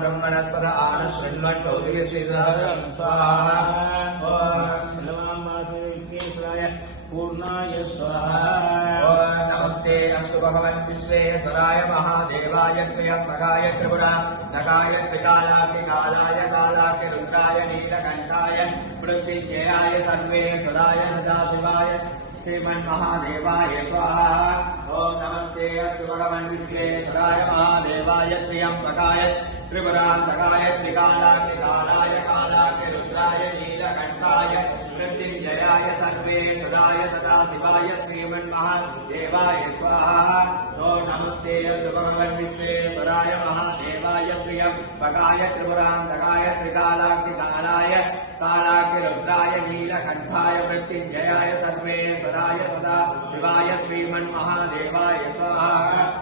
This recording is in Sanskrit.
ब्रह्मणस्पद पूर्णाय स्वाहा। नमस्ते अस्तु भगवन् विश्वेश्वराय महादेवाय त्र्यम्बकाय त्रिपुरा नकाय त्रिकालाय कालाय रुद्राय नीलकण्ठाय मृत्युञ्जयाय सर्वेश्वराय सदाशिवाय श्रीमन्महादेवाय स्वाहा। ओम नमस्ते अस्तु भगवन् विश्वेश्वराय महादेवाय त्र्यम्बकाय त्रिपुरान्तकाय त्रिकालाय कालाय रुद्राय नीलकण्ठाय मृत्युञ्जयाय सर्वेश्वराय सदाशिवाय श्रीमन्महादेवाय स्वाहा। ओम नमस्ते अस्तु भगवन् विश्वेश्वराय महादेवाय त्र्यम्बकाय त्रिपुरान्तकाय त्रिकालाय रुद्राय नीलकण्ठाय मृत्युञ्जयाय सर्वेश्वराय सदाशिवाय श्रीमन्महादेवाय स्वाहा।